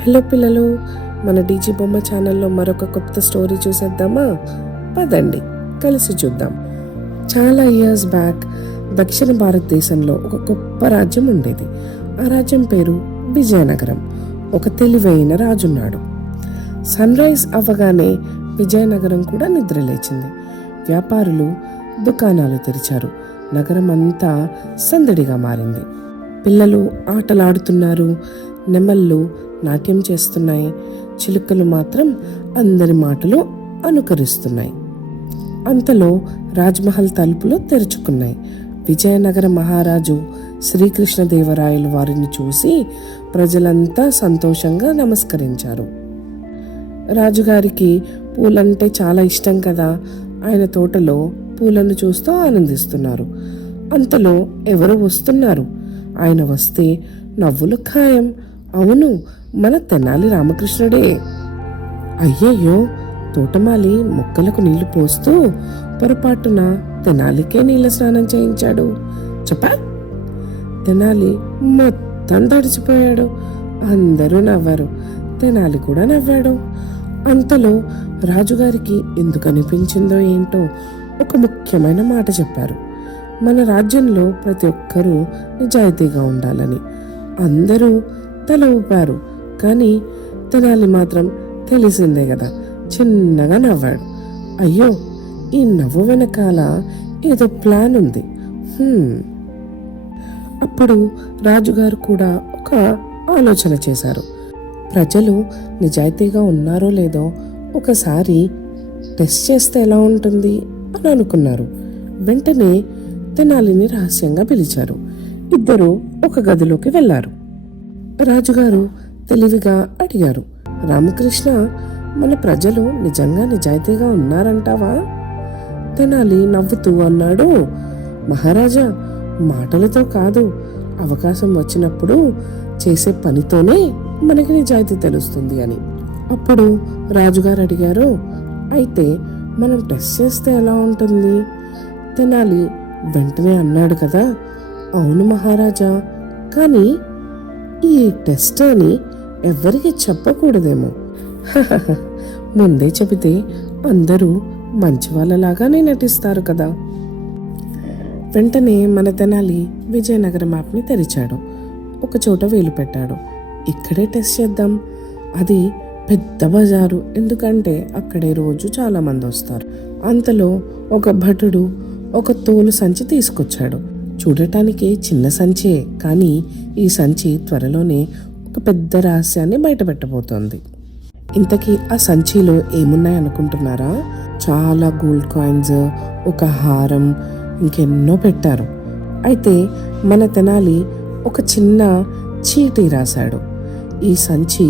Hello పిల్లలు, మన DG బొమ్మ ఛానల్లో మరొక కొత్త స్టోరీ చూసేద్దామా? పదండి కలిసి చూద్దాం. చాలా ఇయర్స్ బ్యాక్ దక్షిణ భారతదేశంలో ఒక గొప్ప రాజ్యం ఉండేది. ఆ రాజ్యం పేరు విజయనగరం. ఒక తెలివైన రాజున్నాడు. సన్ రైజ్ అవ్వగానే విజయనగరం కూడా నిద్రలేచింది. వ్యాపారులు దుకాణాలు తెరిచారు. నగరం అంతా సందడిగా మారింది. పిల్లలు ఆటలాడుతున్నారు, నెమళ్ళు నాట్యం చేస్తున్నాయి, చిలుకలు మాత్రం అందరి మాటలు అనుకరిస్తున్నాయి. అంతలో రాజ్మహల్ తలుపులు తెరుచుకున్నాయి. విజయనగర మహారాజు శ్రీకృష్ణదేవరాయలు వారిని చూసి ప్రజలంతా సంతోషంగా నమస్కరించారు. రాజుగారికి పూలంటే చాలా ఇష్టం కదా. ఆయన తోటలో పూలను చూస్తూ ఆనందిస్తున్నారు. అంతలో ఎవరు వస్తున్నారు. ఆయన వస్తే నవ్వులు ఖాయం. అవును, మన తెనాలి రామకృష్ణుడే. అయ్యయ్యో, తోటమాలి మొక్కలకు నీళ్లు పోస్తూ పొరపాటున తెనాలికే నీళ్ళ స్నానం చేయించాడు. చెప్పా, తెనాలి మొత్తం తడిచిపోయాడు. అందరూ నవ్వారు. తెనాలి కూడా నవ్వాడు. అంతలో రాజుగారికి ఎందుకు అనిపించిందో ఏంటో ఒక ముఖ్యమైన మాట చెప్పారు. మన రాజ్యంలో ప్రతి ఒక్కరూ నిజాయితీగా ఉండాలని. అందరూ తల ఊపారు. కానీ తెనాలి మాత్రం తెలిసిందే కదా, చిన్నగా నవ్వాడు. అయ్యో, ఈ నవ్వు వెనకాల ఏదో ప్లాన్ ఉంది. అప్పుడు రాజుగారు కూడా ఒక ఆలోచన చేశారు. ప్రజలు నిజాయితీగా ఉన్నారో లేదో ఒకసారి టెస్ట్ చేస్తే ఎలా ఉంటుంది అని అనుకున్నారు. వెంటనే తెనాలిని రహస్యంగా పిలిచారు. ఇద్దరు ఒక గదిలోకి వెళ్లారు. రాజుగారు తెలివిగా అడిగారు, రామకృష్ణ, మన ప్రజలు నిజంగా నిజాయితీగా ఉన్నారంటావా? తెనాలి నవ్వుతూ అన్నాడు, మహారాజా, మాటలతో కాదు, అవకాశం వచ్చినప్పుడు చేసే పనితోనే మనకి నిజాయితీ తెలుస్తుంది అని. అప్పుడు రాజుగారు అడిగారు, అయితే మనం టెస్ట్ చేస్తే ఎలా ఉంటుంది? తెనాలి వెంటనే అన్నాడు కదా, అవును మహారాజా, కానీ ఈ టెస్ట్ అని ఎవ్వరికి చెప్పకూడదేమో. ముందే చెబితే అందరూ మంచి వాళ్ళలాగానే నటిస్తారు కదా. వెంటనే మన తెనాలి విజయనగరం మ్యాప్ని తెరిచాడు. ఒక చోట వేలు పెట్టాడు. ఇక్కడే టెస్ట్ చేద్దాం. అది పెద్ద బజారు, ఎందుకంటే అక్కడే రోజు చాలా మంది వస్తారు. అంతలో ఒక భటుడు ఒక తోలు సంచి తీసుకొచ్చాడు. చూడటానికి చిన్న సంచే, కానీ ఈ సంచి త్వరలోనే ఒక పెద్ద రహస్యాన్ని బయటపెట్టబోతోంది. ఇంతకీ ఆ సంచిలో ఏమున్నాయనుకుంటున్నారా? చాలా గోల్డ్ కాయిన్స్, ఒక హారం, ఇంకెన్నో పెట్టారు. అయితే మన తెనాలి ఒక చిన్న చీటీ రాశాడు. ఈ సంచి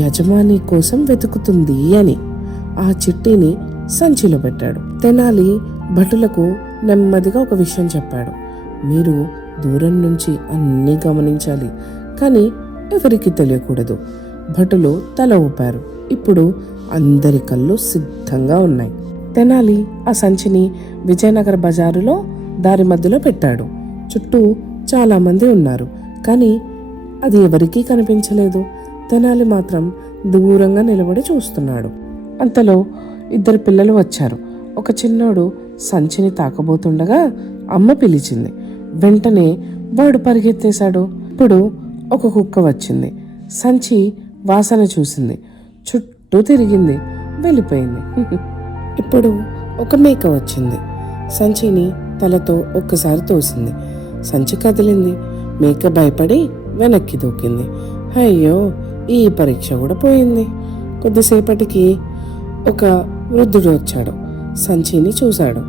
యజమాని కోసం వెతుకుతుంది అని. ఆ చిట్టిని సంచిలో పెట్టాడు. తెనాలి భటులకు నెమ్మదిగా ఒక విషయం చెప్పాడు. మీరు దూరం నుంచి అన్నీ గమనించాలి, కానీ ఎవరికి తెలియకూడదు. భటులు తల ఊపారు. ఇప్పుడు అందరి కళ్ళు సిద్ధంగా ఉన్నాయి. తెనాలి ఆ సంచిని విజయనగర బజారులో దారి మధ్యలో పెట్టాడు. చుట్టూ చాలా మంది ఉన్నారు, కానీ అది ఎవరికీ కనిపించలేదు. తెనాలి మాత్రం దూరంగా నిలబడి చూస్తున్నాడు. అంతలో ఇద్దరు పిల్లలు వచ్చారు. ఒక చిన్నోడు సంచిని తాకబోతుండగా అమ్మ పిలిచింది. వెంటనే వాడు పరిగెత్తేశాడు. ఇప్పుడు ఒక కుక్క వచ్చింది. సంచి వాసన చూసింది, చుట్టూ తిరిగింది, వెళ్ళిపోయింది. ఇప్పుడు ఒక మేక వచ్చింది. సంచిని తలతో ఒక్కసారి తోసింది. సంచి కదిలింది. మేక భయపడి వెనక్కి దూకింది. అయ్యో, ఈ పరీక్ష కూడా పోయింది. కొద్దిసేపటికి ఒక వృద్ధుడు వచ్చాడు. సంచిని చూశాడు.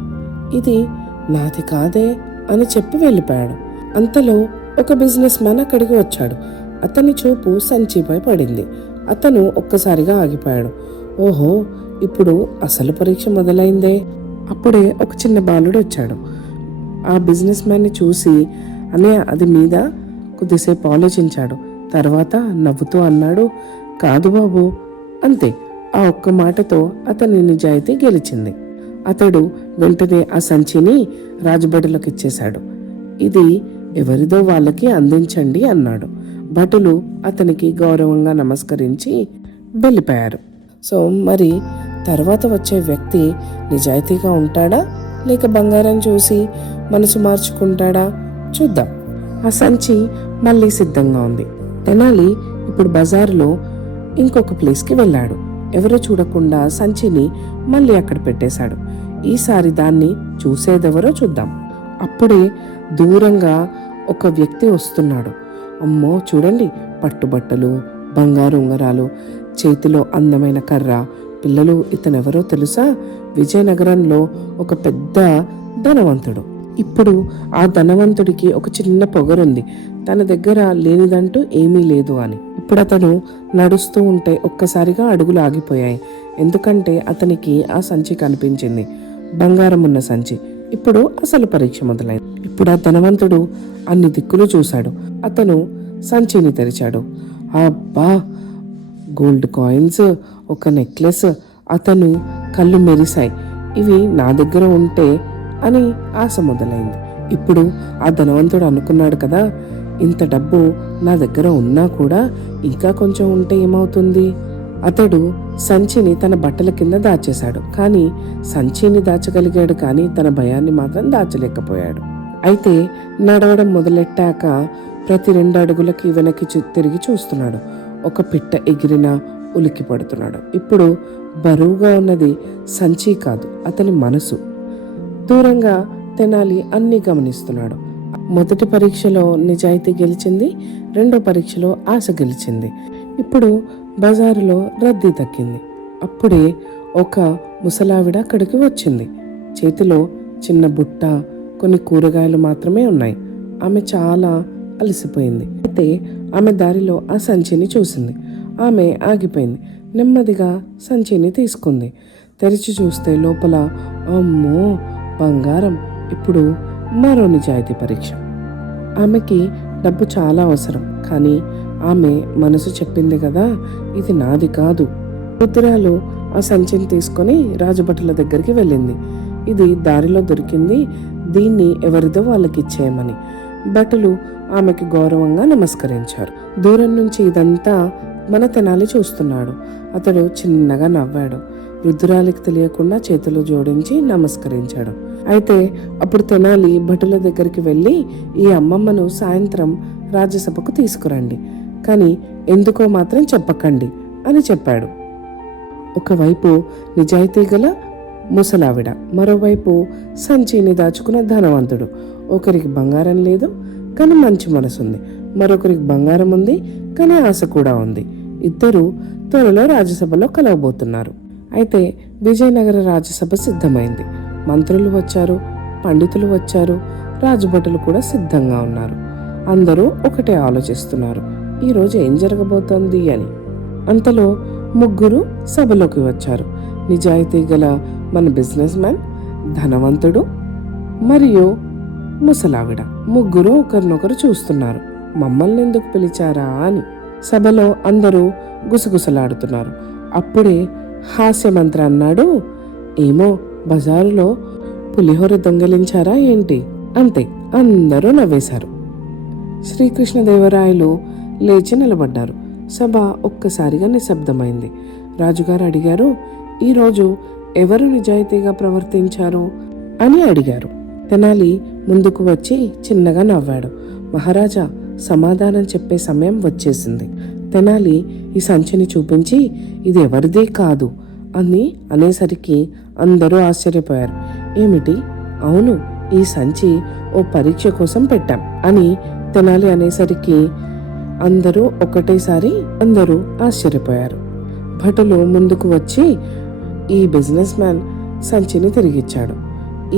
ఇది నాది కాదే అని చెప్పి వెళ్ళిపోయాడు. అంతలో ఒక బిజినెస్ మ్యాన్ అక్కడికి వచ్చాడు. అతని చూపు సంచిపై పడింది. అతను ఒక్కసారిగా ఆగిపోయాడు. ఓహో, ఇప్పుడు అసలు పరీక్ష మొదలైందే. అప్పుడే ఒక చిన్న బాలుడు వచ్చాడు. ఆ బిజినెస్ మ్యాన్ని చూసి అనే అది మీద కొద్దిసేపు ఆలోచించాడు. తర్వాత నవ్వుతూ అన్నాడు, కాదు బాబు. అంతే, ఆ ఒక్క మాటతో అతని నిజాయితీ గెలిచింది. అతడు వెంటనే ఆ సంచిని రాజుబడిలోకి ఇచ్చేశాడు. ఇది ఎవరిదో వాళ్ళకి అందించండి అన్నాడు. భటులు అతనికి గౌరవంగా నమస్కరించి వెళ్ళిపోయారు. సో మరి తర్వాత వచ్చే వ్యక్తి నిజాయితీగా ఉంటాడా, లేక బంగారం చూసి మనసు మార్చుకుంటాడా చూద్దాం. ఆ సంచి మళ్ళీ సిద్ధంగా ఉంది. తెనాలి ఇప్పుడు బజారులో ఇంకొక ప్లేస్కి వెళ్ళాడు. ఎవరో చూడకుండా సంచిని మళ్ళీ అక్కడ పెట్టేశాడు. ఈసారి దాన్ని చూసేదెవరో చూద్దాం. అప్పుడే దూరంగా ఒక వ్యక్తి వస్తున్నాడు. అమ్మో చూడండి, పట్టుబట్టలు, బంగారు ఉంగరాలు, చేతిలో అందమైన కర్ర. పిల్లలు, ఇతనెవరో తెలుసా? విజయనగరంలో ఒక పెద్ద ధనవంతుడు. ఇప్పుడు ఆ ధనవంతుడికి ఒక చిన్న పొగరుంది, తన దగ్గర లేనిదంటూ ఏమీ లేదు అని. ఇప్పుడు అతను నడుస్తూ ఉంటే ఒక్కసారిగా అడుగులు ఆగిపోయాయి. ఎందుకంటే అతనికి ఆ సంచి కనిపించింది, బంగారం ఉన్న సంచి. ఇప్పుడు అసలు పరీక్ష మొదలైంది. ఇప్పుడు ఆ ధనవంతుడు అన్ని దిక్కులు చూశాడు. అతను సంచిని తెరిచాడు. అబ్బా, గోల్డ్ కాయిన్స్, ఒక నెక్లెస్. అతను కళ్ళు మెరిశాయి. ఇవి నా దగ్గర ఉంటే అని ఆశ మొదలైంది. ఇప్పుడు ఆ ధనవంతుడు అనుకున్నాడు కదా, ఇంత డబ్బు నా దగ్గర ఉన్నా కూడా ఇంకా కొంచెం ఉంటే ఏమవుతుంది? అతడు సంచిని తన బట్టల కింద దాచేశాడు. కానీ సంచిని దాచగలిగాడు, కానీ తన భయాన్ని మాత్రం దాచలేకపోయాడు. అయితే నడవడం మొదలెట్టాక ప్రతి 2 అడుగులకి వెనక్కి తిరిగి చూస్తున్నాడు. ఒక పిట్ట ఎగిరినా ఉలిక్కి పడుతున్నాడు. ఇప్పుడు బరువుగా ఉన్నది సంచి కాదు, అతని మనసు. దూరంగా తెనాలి అన్ని గమనిస్తున్నాడు. మొదటి పరీక్షలో నిజాయితీ గెలిచింది, రెండో పరీక్షలో ఆశ గెలిచింది. ఇప్పుడు బజారులో రద్దీ తగ్గింది. అప్పుడే ఒక ముసలావిడ అక్కడికి వచ్చింది. చేతిలో చిన్న బుట్ట, కొన్ని కూరగాయలు మాత్రమే ఉన్నాయి. ఆమె చాలా అలసిపోయింది. అయితే ఆమె దారిలో ఆ సంచిని చూసింది. ఆమె ఆగిపోయింది. నెమ్మదిగా సంచిని తీసుకుంది. తెరిచి చూస్తే లోపల అమ్మో, బంగారం. ఇప్పుడు మరో నిజాయితీ పరీక్ష. ఆమెకి డబ్బు చాలా అవసరం, కానీ ఆమె మనసు చెప్పింది కదా, ఇది నాది కాదు. రుద్రాలు ఆ సంచిని తీసుకొని రాజభటుల దగ్గరికి వెళ్ళింది. ఇది దారిలో దొరికింది, దీన్ని ఎవరిదో వాళ్ళకి ఇచ్చేయమని. భటులు ఆమెకి గౌరవంగా నమస్కరించారు. దూరం నుంచి ఇదంతా మన తెనాలి చూస్తున్నాడు. అతడు చిన్నగా నవ్వాడు. రుద్రాలికి తెలియకుండా చేతులు జోడించి నమస్కరించాడు. అయితే అప్పుడు తెనాలి భటుల దగ్గరికి వెళ్ళి, ఈ అమ్మమ్మను సాయంత్రం రాజ్యసభకు తీసుకురండి, కానీ ఎందుకో మాత్రం చెప్పకండి అని చెప్పాడు. ఒకవైపు నిజాయితీ గల ముసలావిడ, మరోవైపు సంచిని దాచుకున్న ధనవంతుడు. ఒకరికి బంగారం లేదు కానీ మంచి మనసుంది, మరొకరికి బంగారం ఉంది కానీ ఆశ కూడా ఉంది. ఇద్దరు త్వరలో రాజ్యసభలో కలవబోతున్నారు. అయితే విజయనగర రాజ్యసభ సిద్ధమైంది. మంత్రులు వచ్చారు, పండితులు వచ్చారు, రాజభటులు కూడా సిద్ధంగా ఉన్నారు. అందరూ ఒకటే ఆలోచిస్తున్నారు, ఈరోజు ఏం జరగబోతోంది అని. అంతలో ముగ్గురు సభలోకి వచ్చారు. నిజాయితీ గల మన బిజినెస్ మ్యాన్, ధనవంతుడు మరియు ముసలావిడ. ముగ్గురు ఒకరినొకరు చూస్తున్నారు, మమ్మల్ని ఎందుకు పిలిచారా అని. సభలో అందరూ గుసగుసలాడుతున్నారు. అప్పుడే హాస్యమంత్రి అన్నాడు, ఏమో బజారులో పులిహోర దొంగిలించారా ఏంటి? అంతే, అందరూ నవ్వేశారు. శ్రీకృష్ణదేవరాయలు లేచి నిలబడ్డారు. సభ ఒక్కసారిగా నిశ్శబ్దమైంది. రాజుగారు అడిగారు, ఈరోజు ఎవరు నిజాయితీగా ప్రవర్తించారు అని అడిగారు. తెనాలి ముందుకు వచ్చి చిన్నగా నవ్వాడు. మహారాజా, సమాధానం చెప్పే సమయం వచ్చేసింది. తెనాలి ఈ సంచిని చూపించి, ఇది ఎవరిదే కాదు అని అనేసరికి అందరూ ఆశ్చర్యపోయారు. ఏమిటి? అవును, ఈ సంచి ఓ పరీక్ష కోసం పెట్టాం అని తెనాలి అనేసరికి అందరూ ఒకటేసారి అందరూ ఆశ్చర్యపోయారు. భటులు ముందుకు వచ్చి ఈ బిజినెస్ మ్యాన్ సంచిని తిరిగిచ్చాడు.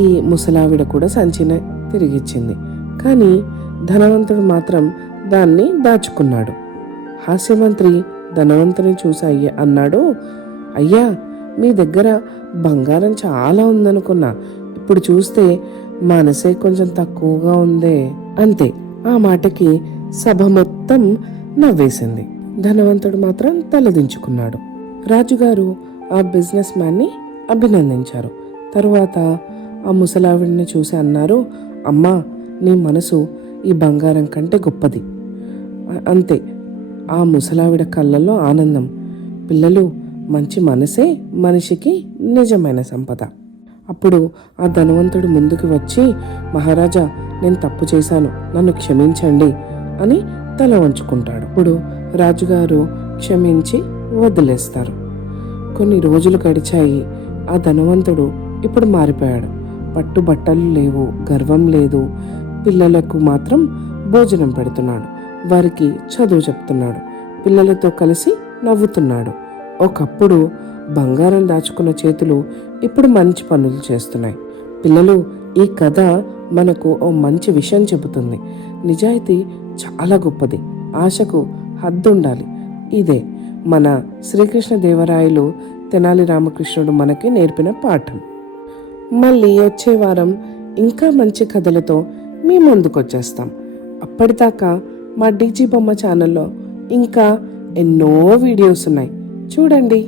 ఈ ముసలావిడ కూడా సంచిని తిరిగిచ్చింది. కానీ ధనవంతుడు మాత్రం దాన్ని దాచుకున్నాడు. హాస్యమంత్రి ధనవంతుని చూసి అన్నాడు, అయ్యా, మీ దగ్గర బంగారం చాలా ఉందనుకున్నా, ఇప్పుడు చూస్తే మనసే కొంచెం తక్కువగా ఉందే. అంతే, ఆ మాటకి సభ మొత్తం నవ్వేసింది. ధనవంతుడు మాత్రం తలదించుకున్నాడు. రాజుగారు ఆ బిజినెస్ మ్యాన్ని అభినందించారు. తరువాత ఆ ముసలావిడిని చూసి అన్నారు, అమ్మా, నీ మనసు ఈ బంగారం కంటే గొప్పది. అంతే. ఆ ముసలావిడ కళ్ళల్లో ఆనందం. పిల్లలు, మంచి మనసే మనిషికి నిజమైన సంపద. అప్పుడు ఆ ధనవంతుడు ముందుకు వచ్చి, మహారాజా, నేను తప్పు చేశాను, నన్ను క్షమించండి అని తల వంచుకుంటాడు. ఇప్పుడు రాజుగారు క్షమించి వదిలేస్తారు. కొన్ని రోజులు గడిచాయి. ఆ ధనవంతుడు ఇప్పుడు మారిపోయాడు. పట్టుబట్టలు లేవు, గర్వం లేదు. పిల్లలకు మాత్రం భోజనం పెడుతున్నాడు, వారికి చదువు చెప్తున్నాడు, పిల్లలతో కలిసి నవ్వుతున్నాడు. ఒకప్పుడు బంగారం దాచుకున్న చేతులు ఇప్పుడు మంచి పనులు చేస్తున్నాయి. పిల్లలు, ఈ కథ మనకు ఓ మంచి విషయం చెబుతుంది. నిజాయితీ చాలా గొప్పది, ఆశకు హద్దుండాలి. ఇదే మన శ్రీకృష్ణదేవరాయలు తెనాలి రామకృష్ణుడు మనకి నేర్పిన పాఠం. మళ్ళీ వచ్చే వారం ఇంకా మంచి కథలతో మీ ముందుకు వచ్చేస్తాం. అప్పటిదాకా మా డీజీ బొమ్మ ఛానల్లో ఇంకా ఎన్నో వీడియోస్ ఉన్నాయి, చూడండి.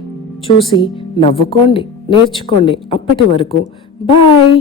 చూసి నవ్వుకోండి, నేర్చుకోండి. అప్పటి వరకు బాయ్.